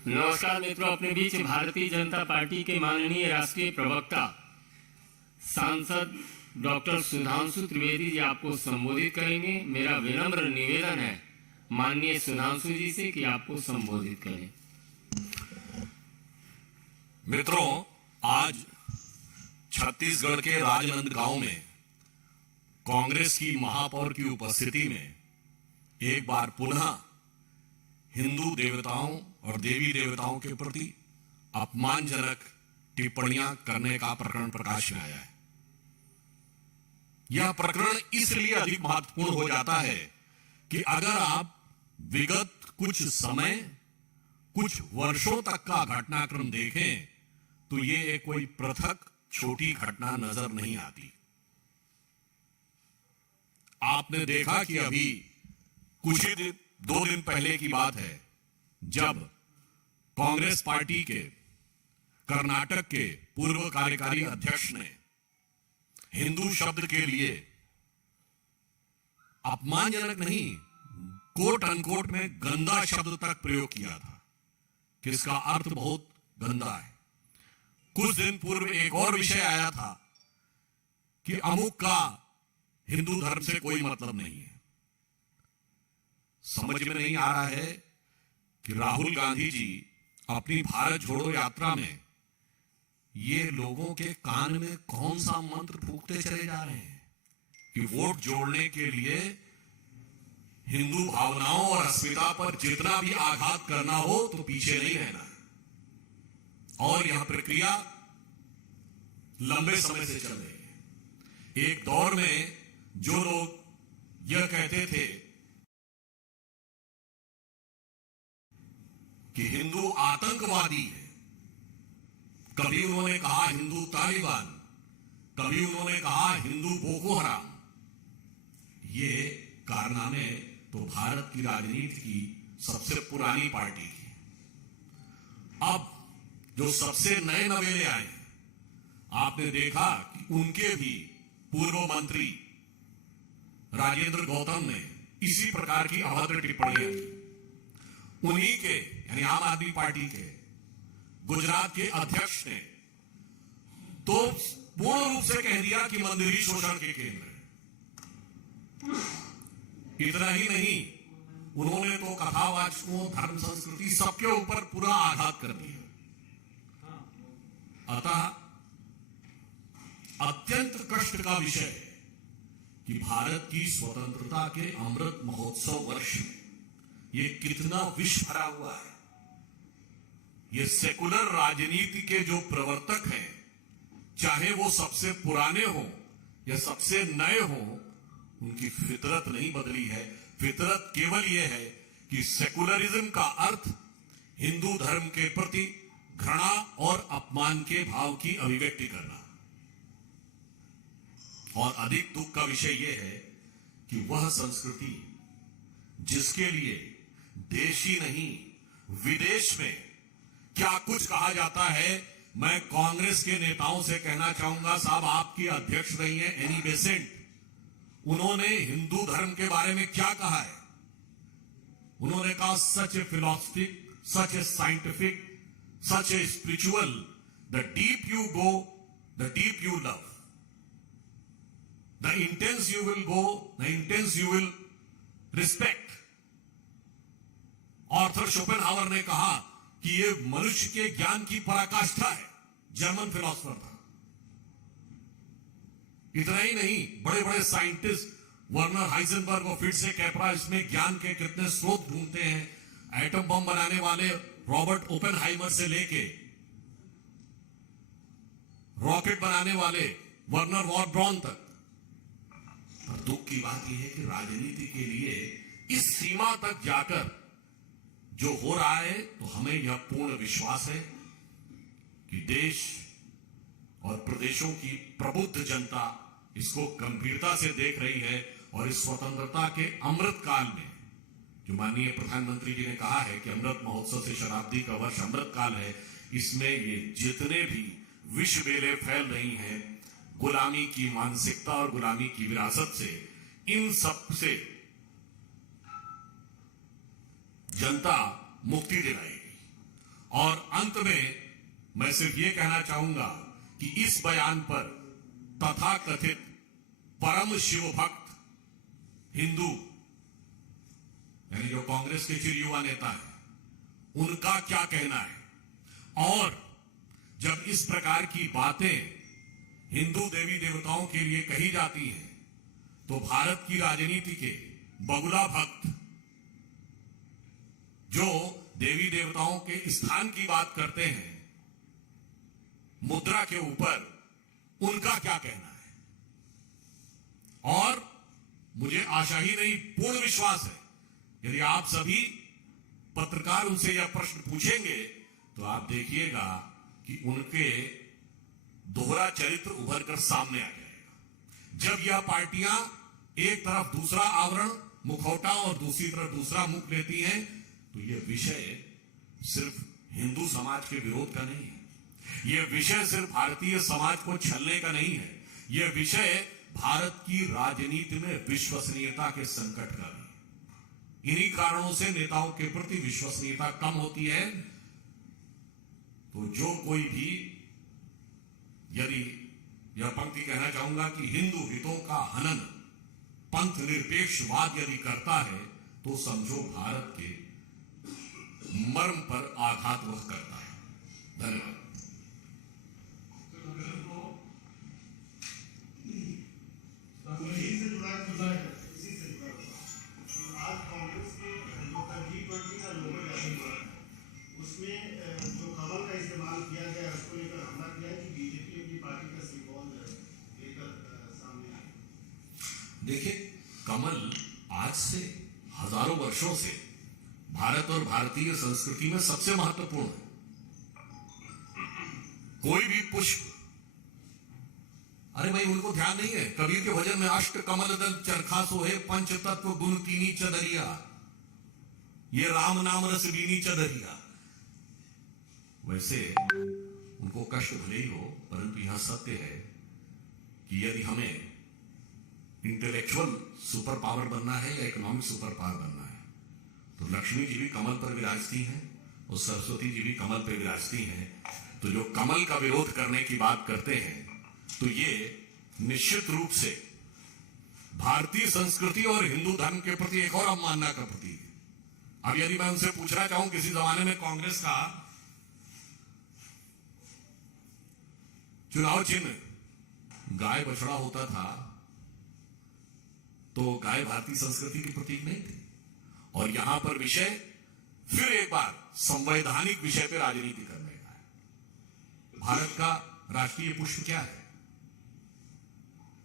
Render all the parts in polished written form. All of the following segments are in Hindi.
नमस्कार मित्रों, अपने बीच भारतीय जनता पार्टी के माननीय राष्ट्रीय प्रवक्ता सांसद डॉक्टर सुधांशु त्रिवेदी जी आपको संबोधित करेंगे। मेरा विनम्र निवेदन है माननीय सुधांशु जी से कि आपको संबोधित करें। मित्रों, आज छत्तीसगढ़ के राजनांदगांव में कांग्रेस की महापौर की उपस्थिति में एक बार पुनः हिंदू देवताओं और देवी देवताओं के प्रति अपमानजनक टिप्पणियां करने का प्रकरण प्रकाश में आया है। यह प्रकरण इसलिए अधिक महत्वपूर्ण हो जाता है कि अगर आप विगत कुछ समय, कुछ वर्षों तक का घटनाक्रम देखें तो ये कोई पृथक छोटी घटना नजर नहीं आती। आपने देखा कि अभी कुछ ही दिन, 2 दिन पहले की बात है, जब कांग्रेस पार्टी के कर्नाटक के पूर्व कार्यकारी अध्यक्ष ने हिंदू शब्द के लिए अपमानजनक नहीं, कोट अनकोट में गंदा शब्द तक प्रयोग किया था, जिसका अर्थ बहुत गंदा है। कुछ दिन पूर्व एक और विषय आया था कि अमुक का हिंदू धर्म से कोई मतलब नहीं है। समझ में नहीं आ रहा है कि राहुल गांधी जी अपनी भारत जोड़ो यात्रा में ये लोगों के कान में कौन सा मंत्र फूंकते चले जा रहे हैं कि वोट जोड़ने के लिए हिंदू भावनाओं और अस्मिता पर जितना भी आघात करना हो तो पीछे नहीं रहना। और यह प्रक्रिया लंबे समय से चल रही है। एक दौर में जो लोग यह कहते थे कि हिंदू आतंकवादी है, कभी उन्होंने कहा हिंदू तालिबान, कभी उन्होंने कहा हिंदू बोको हराम। ये कारनामे तो भारत की राजनीति की सबसे पुरानी पार्टी की। अब जो सबसे नए नवेले आए हैं, आपने देखा कि उनके भी पूर्व मंत्री राजेंद्र गौतम ने इसी प्रकार की अभद्र टिप्पणियां की। उन्हीं के यानी आम आदमी पार्टी के गुजरात के अध्यक्ष ने तो पूर्ण रूप से कह दिया कि मंदिर ही शोषण के केंद्र है। इतना ही नहीं, उन्होंने तो कथावाचकों, धर्म, संस्कृति सबके ऊपर पूरा आघात कर दिया। अतः अत्यंत कष्ट का विषय है कि भारत की स्वतंत्रता के अमृत महोत्सव वर्ष में ये कितना विष भरा हुआ है। ये सेकुलर राजनीति के जो प्रवर्तक हैं, चाहे वो सबसे पुराने हो या सबसे नए हो, उनकी फितरत नहीं बदली है। फितरत केवल ये है कि सेकुलरिज्म का अर्थ हिंदू धर्म के प्रति घृणा और अपमान के भाव की अभिव्यक्ति करना। और अधिक दुख का विषय यह है कि वह संस्कृति जिसके लिए देश ही नहीं विदेश में क्या कुछ कहा जाता है। मैं कांग्रेस के नेताओं से कहना चाहूंगा, साहब आपकी अध्यक्ष रही हैं एनी बेसेंट, उन्होंने हिंदू धर्म के बारे में क्या कहा है। उन्होंने कहा such a philosophic, such a scientific, such a spiritual, the deep you go, the deep you love, the intense you will go, the intense you will respect. Arthur Schopenhauer ने कहा कि ये मनुष्य के ज्ञान की पराकाष्ठा है, जर्मन फिलोसोफर था। इतना ही नहीं, बड़े बड़े साइंटिस्ट वर्नर हाइजेनबर्ग और फिट्जे कैप्रा इसमें ज्ञान के कितने स्रोत ढूंढते हैं। एटम बम बनाने वाले रॉबर्ट ओपेनहाइमर से लेके रॉकेट बनाने वाले वर्नर वॉन ब्रॉन तक। पर दुख की बात यह है कि राजनीति के लिए इस सीमा तक जाकर जो हो रहा है, तो हमें यह पूर्ण विश्वास है कि देश और प्रदेशों की प्रबुद्ध जनता इसको गंभीरता से देख रही है। और इस स्वतंत्रता के अमृत काल में जो माननीय प्रधानमंत्री जी ने कहा है कि अमृत महोत्सव से शताब्दी का वर्ष अमृत काल है, इसमें ये जितने भी विष बेले फैल रही हैं गुलामी की मानसिकता और गुलामी की विरासत से, इन सब से जनता मुक्ति दिलाएगी। अंत में मैं सिर्फ ये कहना चाहूंगा कि इस बयान पर तथाकथित परम शिव भक्त हिंदू यानी जो कांग्रेस के चिर युवा नेता है उनका क्या कहना है। और जब इस प्रकार की बातें हिंदू देवी देवताओं के लिए कही जाती हैं तो भारत की राजनीति के बगुला भक्त जो देवी देवताओं के स्थान की बात करते हैं मुद्रा के ऊपर, उनका क्या कहना है। और मुझे आशा ही नहीं पूर्ण विश्वास है यदि आप सभी पत्रकार उनसे यह प्रश्न पूछेंगे तो आप देखिएगा कि उनके दोहरा चरित्र उभर कर सामने आ जाएगा। जब यह पार्टियां एक तरफ दूसरा आवरण मुखौटा और दूसरी तरफ दूसरा मुख लेती हैं तो यह विषय सिर्फ हिंदू समाज के विरोध का नहीं है, यह विषय सिर्फ भारतीय समाज को छलने का नहीं है, यह विषय भारत की राजनीति में विश्वसनीयता के संकट का भी। इन्हीं कारणों से नेताओं के प्रति विश्वसनीयता कम होती है। तो जो कोई भी यदि यह पंक्ति कहना चाहूंगा कि हिंदू हितों का हनन पंथ निरपेक्षवाद यदि करता है तो समझो भारत के मर्म पर आघात वह करता है। धन्यवाद। आज कांग्रेस के G20 का लोगो जारी हुआ है, उसमें जो कमल का इस्तेमाल किया गया उसको लेकर हमला किया है कि बीजेपी अपनी पार्टी का सिंबल लेकर सामने आए। देखिए, कमल आज से हजारों वर्षों से भारत और भारतीय संस्कृति में सबसे महत्वपूर्ण है। कोई भी पुष्प, अरे भाई उनको ध्यान नहीं है, कबीर के भजन में अष्ट कमल दल चरखा सोहे पंच तत्व गुण कीनी चदरिया, ये राम नाम रस बीनी चदरिया। वैसे उनको कष्ट भले ही हो, परंतु यह सत्य है कि यदि हमें इंटेलेक्चुअल सुपर पावर बनना है या इकोनॉमिक सुपर पावर बनना है तो लक्ष्मी जी भी कमल पर विराजती हैं और सरस्वती जी भी कमल पर विराजती हैं। तो जो कमल का विरोध करने की बात करते हैं तो ये निश्चित रूप से भारतीय संस्कृति और हिंदू धर्म के प्रति एक और अवमानना का प्रतीक है। अब यदि मैं उनसे पूछना चाहूं, किसी जमाने में कांग्रेस का चुनाव चिन्ह गाय बछड़ा होता था तो गाय भारतीय संस्कृति की प्रतीक नहीं थी। और यहां पर विषय फिर एक बार संवैधानिक विषय पर राजनीति करने का है। भारत का राष्ट्रीय पुष्प क्या है?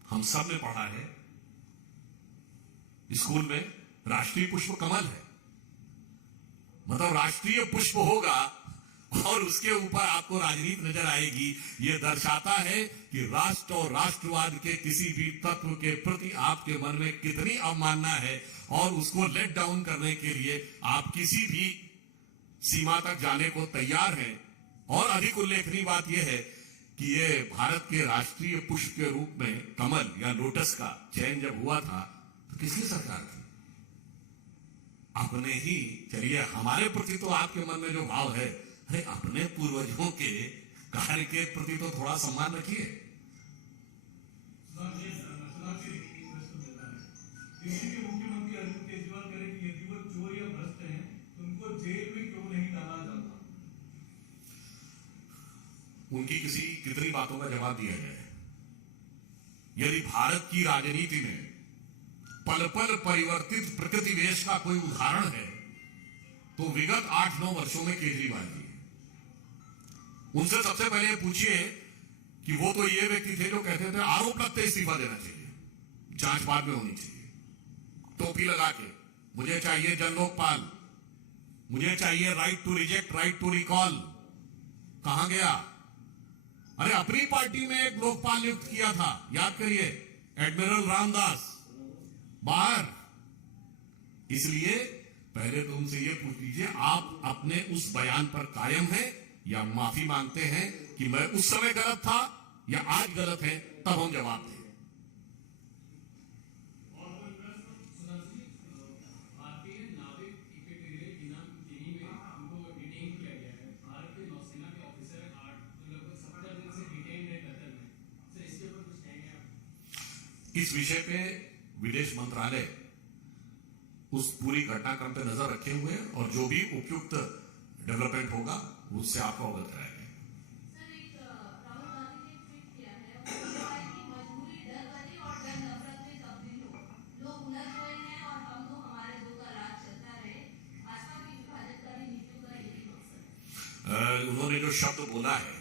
हम सब ने पढ़ा है स्कूल में, राष्ट्रीय पुष्प कमल है। मतलब राष्ट्रीय पुष्प होगा और उसके ऊपर आपको राजनीति नजर आएगी। यह दर्शाता है कि राष्ट्र और राष्ट्रवाद के किसी भी तत्व के प्रति आपके मन में कितनी अवमानना है और उसको लेट डाउन करने के लिए आप किसी भी सीमा तक जाने को तैयार हैं। और अधिक उल्लेखनीय बात यह है कि ये भारत के राष्ट्रीय पुष्प के रूप में कमल या लोटस का चयन जब हुआ था तो किसकी सरकार थी? अपने ही। चलिए, हमारे प्रति तो आपके मन में जो भाव है, अरे अपने पूर्वजों के कार्य के प्रति तो थोड़ा सम्मान रखिए। मुख्यमंत्री अरविंद केजरीवाल कह रहे कि यदि वो चोर या भ्रष्ट हैं तो उनको जेल में क्यों नहीं डाला जाता? उनकी कितनी बातों का जवाब दिया जाए। यदि भारत की राजनीति में पल पल परिवर्तित प्रकृति वेश का कोई उदाहरण है तो विगत 8-9 वर्षों में केजरीवाल जी। उनसे सबसे पहले पूछिए कि वो तो ये व्यक्ति थे जो कहते थे आरोप लगते इस्तीफा देना चाहिए, जांच बाद में होनी चाहिए, टोपी लगा के मुझे चाहिए जन लोकपाल, मुझे चाहिए right to reject, right to recall. कहां गया? अरे अपनी पार्टी में एक लोकपाल नियुक्त किया था, याद करिए, एडमिरल रामदास बाहर। इसलिए पहले तो उनसे यह पूछ लीजिए आप अपने उस बयान पर कायम हैं या माफी मांगते हैं कि मैं उस समय गलत था या आज गलत है, तब हम जवाब दें। भारतीय नाविक इकटेरिया जिन्हीं में उनको डिटेन किया गया है, भारत के नौसेना इस विषय पे विदेश मंत्रालय उस पूरी घटनाक्रम पे नजर रखे हुए हैं और जो भी उपयुक्त डेवलपमेंट होगा उससे आपको अवगत कराएंगे। सर, एक राहुल गांधी ने ट्वीट किया है और कहा है कि मजबूरी डर बने और डर नफरत में तब्दील हो। लोग उलझ रहे हैं और हम दो हमारे दो का राज चलता रहे। भाजपा की विभाजनकारी नीतियों का यही मकसद है। उन्होंने जो शब्द बोला है,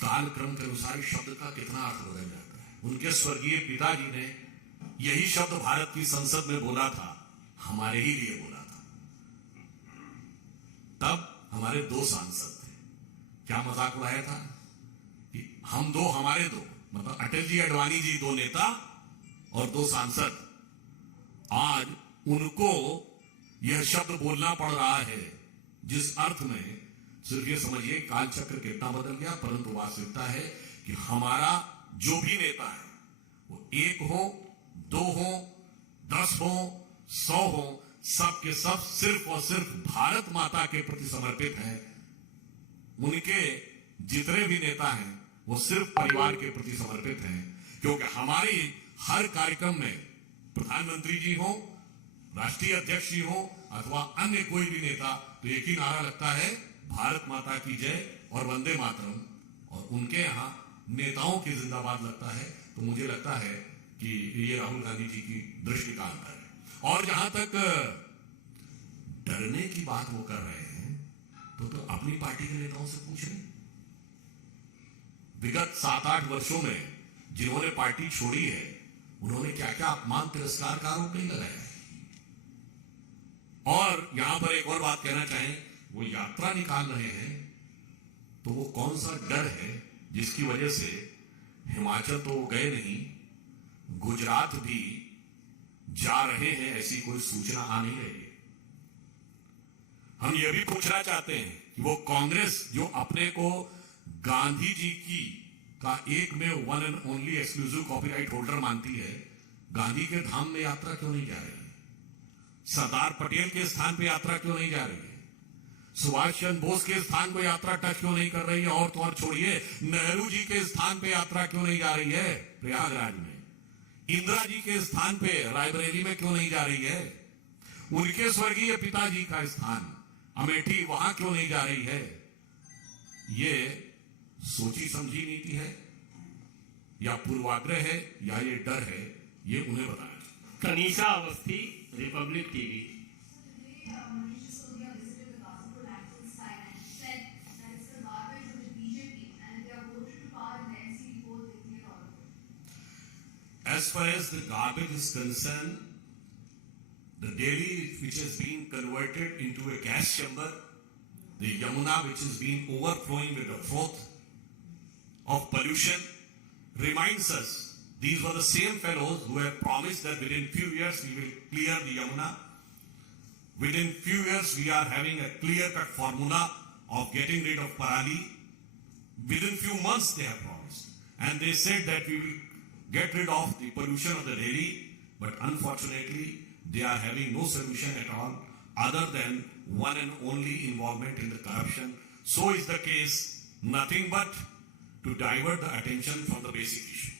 कालक्रम के अनुसार शब्द का कितना अर्थ बदल जाता है। उनके स्वर्गीय पिताजी ने यही शब्द भारत की संसद में बोला था, हमारे ही लिए बोला था। तब हमारे दो सांसद थे, क्या मजाक उड़ाया था कि हम दो हमारे दो, मतलब अटल जी अडवाणी जी दो नेता और दो सांसद। आज उनको यह शब्द बोलना पड़ रहा है जिस अर्थ में सिर्फ ये समझिए काल चक्र कितना बदल गया, परंतु वास्तविकता है कि हमारा जो भी नेता है वो एक हो, दो हो, 10 हो, 100 हो, सब के सब सिर्फ और सिर्फ भारत माता के प्रति समर्पित हैं। उनके जितने भी नेता हैं वो सिर्फ परिवार के प्रति समर्पित हैं, क्योंकि हमारी हर कार्यक्रम में प्रधानमंत्री जी हो, राष्ट्रीय अध्यक्ष जी हो अथवा अन्य कोई भी नेता, तो एक ही नारा लगता है, भारत माता की जय और वंदे मातरम। और उनके यहां नेताओं की जिंदाबाद लगता है। तो मुझे लगता है कि ये राहुल गांधी जी की दृष्टि का अंतर है। और जहां तक डरने की बात वो कर रहे हैं, तो अपनी पार्टी के नेताओं से पूछ लें। विगत 7-8 वर्षों में जिन्होंने पार्टी छोड़ी है, उन्होंने क्या क्या अपमान तिरस्कार का आरोप नहीं लगाया है। और यहां पर एक और बात कहना चाहें, वो यात्रा निकाल रहे हैं तो वो कौन सा डर है जिसकी वजह से हिमाचल तो वो गए नहीं, गुजरात भी जा रहे हैं, ऐसी कोई सूचना आ नहीं रही है। हम यह भी पूछना चाहते हैं कि वो कांग्रेस जो अपने को गांधी जी की का एक में one and only exclusive copyright holder मानती है, गांधी के धाम में यात्रा क्यों नहीं जा रही है? सरदार पटेल के स्थान पे यात्रा क्यों नहीं जा रही है? सुभाष चंद्र बोस के स्थान को यात्रा टच क्यों नहीं कर रही है? और तो और छोड़िए, नेहरू जी के स्थान पे यात्रा क्यों नहीं जा रही है प्रयागराज में? इंदिरा जी के स्थान पे रायबरेली में क्यों नहीं जा रही है? उनके स्वर्गीय पिताजी का स्थान अमेठी, वहां क्यों नहीं जा रही है? ये सोची समझी नीति है या पूर्वाग्रह है या ये डर है, ये उन्हें बताया। Kanisha Awasthi, Republic TV. As far as the garbage is concerned, the Delhi which has been converted into a gas chamber, the Yamuna which has been overflowing with the froth of pollution, reminds us these were the same fellows who have promised that within few years we will clear the Yamuna. Within few years we are having a clear-cut formula of getting rid of Parali. Within few months they have promised. And they said that we will get rid of the pollution of the Delhi, but unfortunately they are having no solution at all other than one and only involvement in the corruption. So is the case, nothing but to divert the attention from the basic issue.